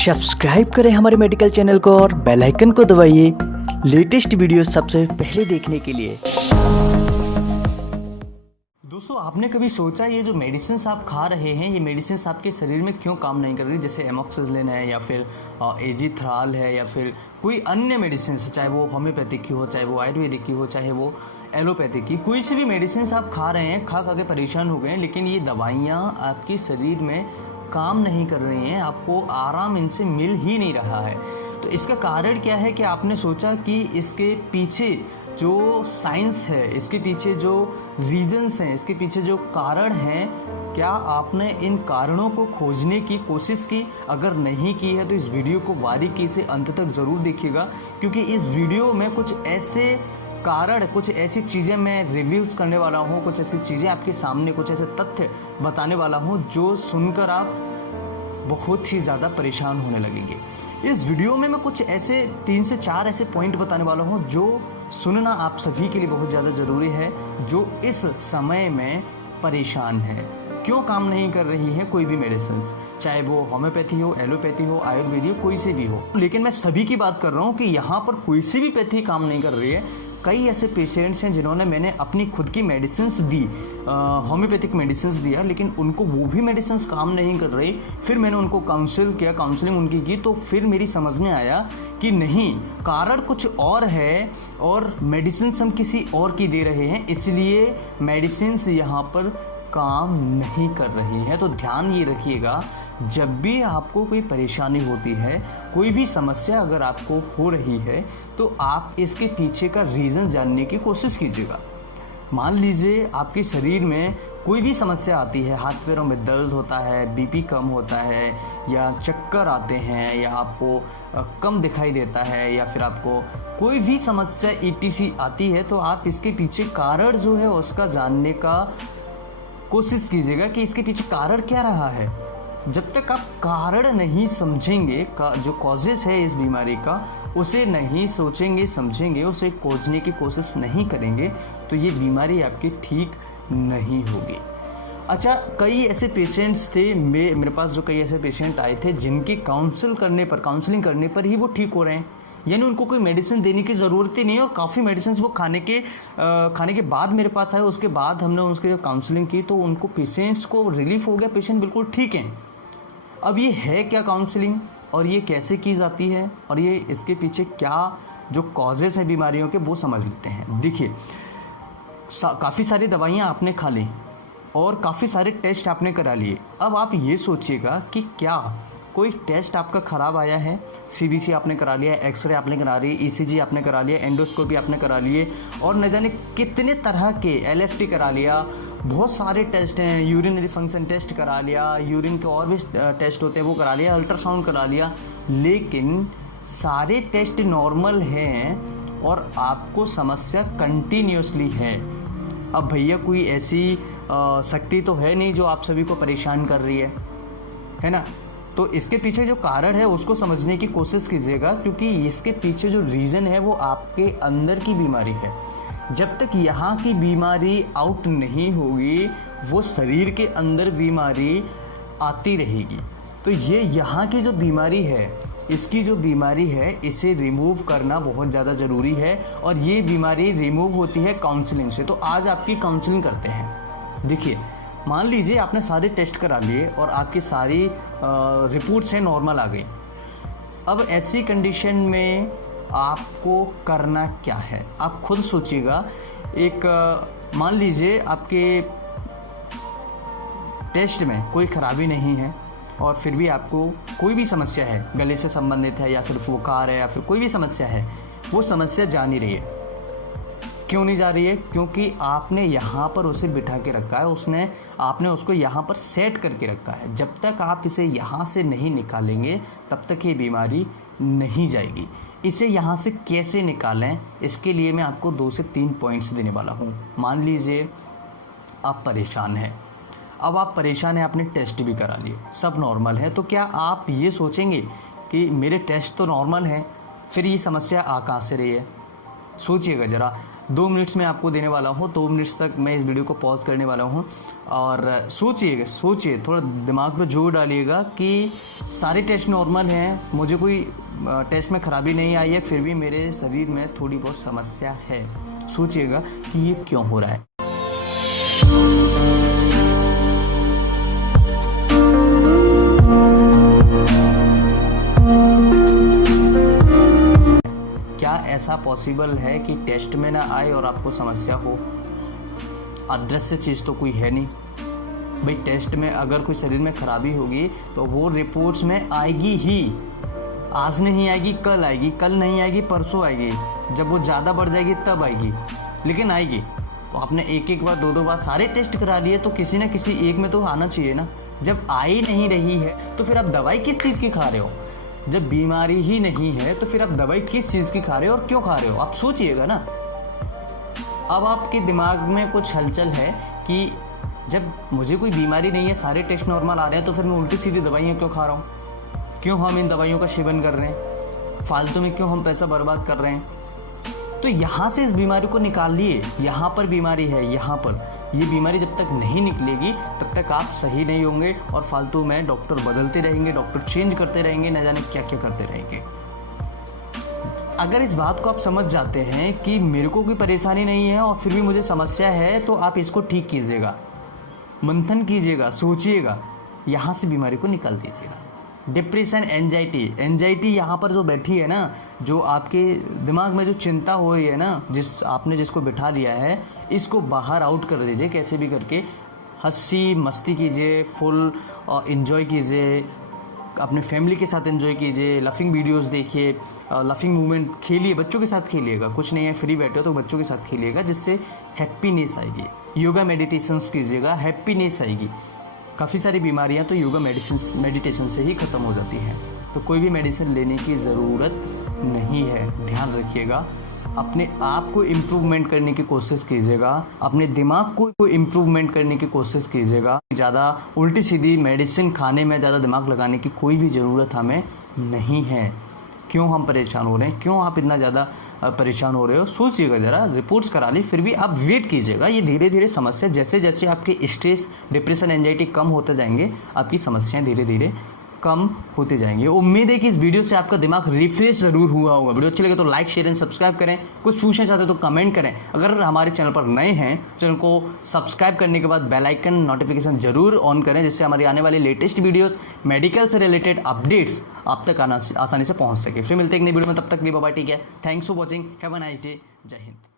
Subscribe करें हमारे medical channel को और बेल आइकन को दबाइए लेटेस्ट वीडियो सबसे पहले देखने के लिए। दोस्तों, आपने कभी सोचा ये जो मेडिसिन आप खा रहे हैं, ये मेडिसिन आपके शरीर में क्यों काम नहीं कर रही? जैसे एमोक्सिसिलिन है या फिर एजिथ्राल है या फिर कोई अन्य मेडिसिन, चाहे वो होम्योपैथिक की हो, चाहे वो आयुर्वेदिक की हो, चाहे वो एलोपैथिक की, कोई सी भी मेडिसिन आप खा रहे हैं, खा के परेशान हो गए हैं, लेकिन ये दवाइयाँ आपके शरीर में काम नहीं कर रही हैं, आपको आराम इनसे मिल ही नहीं रहा है। तो इसका कारण क्या है कि आपने सोचा कि इसके पीछे जो साइंस है, इसके पीछे जो रीजंस हैं, इसके पीछे जो कारण हैं, क्या आपने इन कारणों को खोजने की कोशिश की? अगर नहीं की है तो इस वीडियो को बारीकी से अंत तक ज़रूर देखिएगा, क्योंकि इस वीडियो में कुछ ऐसे कारण, कुछ ऐसी चीज़ें मैं रिवील्स करने वाला हूँ, कुछ ऐसी चीज़ें आपके सामने, कुछ ऐसे तथ्य बताने वाला हूँ जो सुनकर आप बहुत ही ज़्यादा परेशान होने लगेंगे। इस वीडियो में मैं कुछ ऐसे 3 से 4 ऐसे पॉइंट बताने वाला हूँ जो सुनना आप सभी के लिए बहुत ज़्यादा ज़रूरी है, जो इस समय में परेशान है। क्यों काम नहीं कर रही है कोई भी मेडिसिन, चाहे वो होम्योपैथी हो, एलोपैथी हो, आयुर्वेदिक हो, कोई से भी हो। लेकिन मैं सभी की बात कर रहा हूँ कि यहाँ पर कोई सी भी पैथी काम नहीं कर रही है। कई ऐसे पेशेंट्स हैं जिन्होंने मैंने अपनी खुद की मेडिसिन्स दी, होम्योपैथिक मेडिसिन्स दिया, लेकिन उनको वो भी मेडिसिन्स काम नहीं कर रही। फिर मैंने उनको काउंसलिंग उनकी की, तो फिर मेरी समझ में आया कि नहीं, कारण कुछ और है और मेडिसिन्स हम किसी और की दे रहे हैं, इसलिए मेडिसिन्स यहाँ पर काम नहीं कर रही है। तो ध्यान ये रखिएगा, जब भी आपको कोई परेशानी होती है, कोई भी समस्या अगर आपको हो रही है, तो आप इसके पीछे का रीज़न जानने की कोशिश कीजिएगा। मान लीजिए आपके शरीर में कोई भी समस्या आती है, हाथ पैरों में दर्द होता है, बीपी कम होता है, या चक्कर आते हैं, या आपको कम दिखाई देता है, या फिर आपको कोई भी समस्या ईटीसी आती है, तो आप इसके पीछे कारण जो है उसका जानने का कोशिश कीजिएगा कि इसके पीछे कारण क्या रहा है। जब तक आप कारण नहीं समझेंगे, जो कॉजेस है इस बीमारी का, उसे नहीं सोचेंगे, समझेंगे, उसे खोजने की कोशिश नहीं करेंगे, तो ये बीमारी आपकी ठीक नहीं होगी। अच्छा, कई ऐसे पेशेंट्स थे मेरे पास, जो कई ऐसे पेशेंट आए थे जिनकी काउंसलिंग करने पर ही वो ठीक हो रहे हैं, यानी उनको कोई मेडिसिन देने की ज़रूरत ही नहीं है। और काफ़ी मेडिसिन वो खाने के बाद मेरे पास आए, उसके बाद हमने उसके जो काउंसलिंग की तो उनको, पेशेंट्स को रिलीफ हो गया, पेशेंट बिल्कुल ठीक हैं। अब ये है क्या काउंसलिंग, और ये कैसे की जाती है, और ये इसके पीछे क्या जो कॉजेज़ हैं बीमारियों के, वो समझ लेते हैं। देखिए, काफ़ी सारी दवाइयाँ आपने खा ली और काफ़ी सारे टेस्ट आपने करा लिए। अब आप ये सोचिएगा कि क्या कोई टेस्ट आपका ख़राब आया है? सीबीसी आपने करा लिया, एक्सरे आपने करा ली, ईसीजी आपने करा लिया, एंडोस्कोपी आपने करा लिए, और न जाने कितने तरह के एलएफटी करा लिया, बहुत सारे टेस्ट हैं, यूरिनरी फंक्शन टेस्ट करा लिया, यूरिन के और भी टेस्ट होते हैं वो करा लिया, अल्ट्रासाउंड करा लिया, लेकिन सारे टेस्ट नॉर्मल हैं और आपको समस्या कंटिन्यूसली है। अब भैया कोई ऐसी शक्ति तो है नहीं जो आप सभी को परेशान कर रही है ना? तो इसके पीछे जो कारण है उसको समझने की कोशिश कीजिएगा, क्योंकि इसके पीछे जो रीज़न है वो आपके अंदर की बीमारी है। जब तक यहाँ की बीमारी आउट नहीं होगी, वो शरीर के अंदर बीमारी आती रहेगी। तो ये यहाँ की जो बीमारी है, इसकी जो बीमारी है, इसे रिमूव करना बहुत ज़्यादा ज़रूरी है, और ये बीमारी रिमूव होती है काउंसलिंग से। तो आज आपकी काउंसलिंग करते हैं। देखिए, मान लीजिए आपने सारे टेस्ट करा लिए और आपकी सारी रिपोर्ट्स हैं नॉर्मल आ गई। अब ऐसी कंडीशन में आपको करना क्या है, आप खुद सोचिएगा। मान लीजिए आपके टेस्ट में कोई खराबी नहीं है और फिर भी आपको कोई भी समस्या है, गले से संबंधित है या फिर फुकार है या फिर कोई भी समस्या है, वो समस्या जा नहीं रही है। क्यों नहीं जा रही है? क्योंकि आपने यहाँ पर उसे बिठा के रखा है, आपने उसको यहाँ पर सेट करके रखा है। जब तक आप इसे यहाँ से नहीं निकालेंगे, तब तक ये बीमारी नहीं जाएगी। इसे यहाँ से कैसे निकालें, इसके लिए मैं आपको 2 से 3 पॉइंट्स देने वाला हूँ। मान लीजिए आप परेशान हैं। अब आप परेशान हैं, आपने टेस्ट भी करा लिए, सब नॉर्मल है, तो क्या आप ये सोचेंगे कि मेरे टेस्ट तो नॉर्मल हैं, फिर ये समस्या आ कहाँ से रही है? सोचिएगा ज़रा। 2 मिनट्स में आपको देने वाला हूँ। 2 मिनट्स तक मैं इस वीडियो को पॉज करने वाला हूँ और सोचिए, थोड़ा दिमाग पे जोर डालिएगा कि सारे टेस्ट नॉर्मल हैं, मुझे कोई टेस्ट में खराबी नहीं आई है, फिर भी मेरे शरीर में थोड़ी बहुत समस्या है। सोचिएगा कि ये क्यों हो रहा है। क्या ऐसा पॉसिबल है कि टेस्ट में ना आए और आपको समस्या हो? अदृश्य चीज़ तो कोई है नहीं भाई। टेस्ट में अगर कोई शरीर में खराबी होगी तो वो रिपोर्ट्स में आएगी ही। आज नहीं आएगी, कल आएगी, कल नहीं आएगी, परसों आएगी, जब वो ज़्यादा बढ़ जाएगी तब आएगी, लेकिन आएगी। तो आपने एक बार 2 बार सारे टेस्ट करा लिए तो किसी न किसी एक में तो आना चाहिए ना। जब आ ही नहीं रही है तो फिर आप दवाई किस चीज़ की खा रहे हो? जब बीमारी ही नहीं है तो फिर आप दवाई किस चीज़ की खा रहे हो और क्यों खा रहे हो? आप सोचिएगा ना। अब आपके दिमाग में कुछ हलचल है कि जब मुझे कोई बीमारी नहीं है, सारे टेस्ट नॉर्मल आ रहे हैं, तो फिर मैं उल्टी सीधी दवाइयाँ क्यों खा रहा हूँ? क्यों हम इन दवाइयों का सेवन कर रहे हैं? फालतू में क्यों हम पैसा बर्बाद कर रहे हैं? तो यहाँ से इस बीमारी को निकालिए। यहाँ पर बीमारी है, यहाँ पर। ये बीमारी जब तक नहीं निकलेगी तब तक आप सही नहीं होंगे और फालतू में डॉक्टर बदलते रहेंगे, डॉक्टर चेंज करते रहेंगे, न जाने क्या क्या करते रहेंगे। अगर इस बात को आप समझ जाते हैं कि मेरे को कोई परेशानी नहीं है और फिर भी मुझे समस्या है, तो आप इसको ठीक कीजिएगा, मंथन कीजिएगा, सोचिएगा, यहाँ से बीमारी को निकाल दीजिएगा। डिप्रेशन, एंजाइटी यहाँ पर जो बैठी है ना, जो आपके दिमाग में जो चिंता हो रही है ना, आपने जिसको बिठा दिया है, इसको बाहर आउट कर दीजिए कैसे भी करके। हंसी मस्ती कीजिए, फुल एंजॉय कीजिए, अपने फैमिली के साथ एंजॉय कीजिए, लफिंग वीडियोस देखिए, लफिंग मूवमेंट खेलिए, बच्चों के साथ खेलिएगा। कुछ नहीं है, फ्री बैठे हो तो बच्चों के साथ खेलिएगा, जिससे हैप्पीनेस आएगी। योगा मेडिटेशंस कीजिएगा, हैप्पीनेस आएगी। काफ़ी सारी बीमारियां तो योगा मेडिटेशन से ही ख़त्म हो जाती हैं। तो कोई भी मेडिसिन लेने की ज़रूरत नहीं है। ध्यान रखिएगा, अपने आप को इम्प्रूवमेंट करने की कोशिश कीजिएगा, अपने दिमाग को इम्प्रूवमेंट करने की कोशिश कीजिएगा। ज़्यादा उल्टी सीधी मेडिसिन खाने में ज़्यादा दिमाग लगाने की कोई भी ज़रूरत हमें नहीं है। क्यों हम परेशान हो रहे हैं? क्यों आप इतना ज़्यादा परेशान हो रहे हो? सोचिएगा ज़रा, रिपोर्ट्स करा ली, फिर भी आप वेट कीजिएगा। ये धीरे धीरे समस्या, जैसे जैसे आपके स्ट्रेस, डिप्रेशन, एंजाइटी कम होते जाएंगे, आपकी समस्याएं धीरे धीरे कम होते जाएंगे। उम्मीद है कि इस वीडियो से आपका दिमाग रिफ्रेश जरूर हुआ होगा। वीडियो अच्छी लगे तो लाइक, शेयर एंड सब्सक्राइब करें। कुछ पूछना चाहते हो तो कमेंट करें। अगर हमारे चैनल पर नए हैं, चैनल को सब्सक्राइब करने के बाद बेल आइकन नोटिफिकेशन जरूर ऑन करें, जिससे हमारी आने वाली लेटेस्ट वीडियोस, मेडिकल से रिलेटेड अपडेट्स आप तक आसानी से पहुंच सके। फिर मिलते हैं एक नई वीडियो में, तब तक के लिए बाय बाय। ठीक है, thanks for watching, have a nice day, जय हिंद।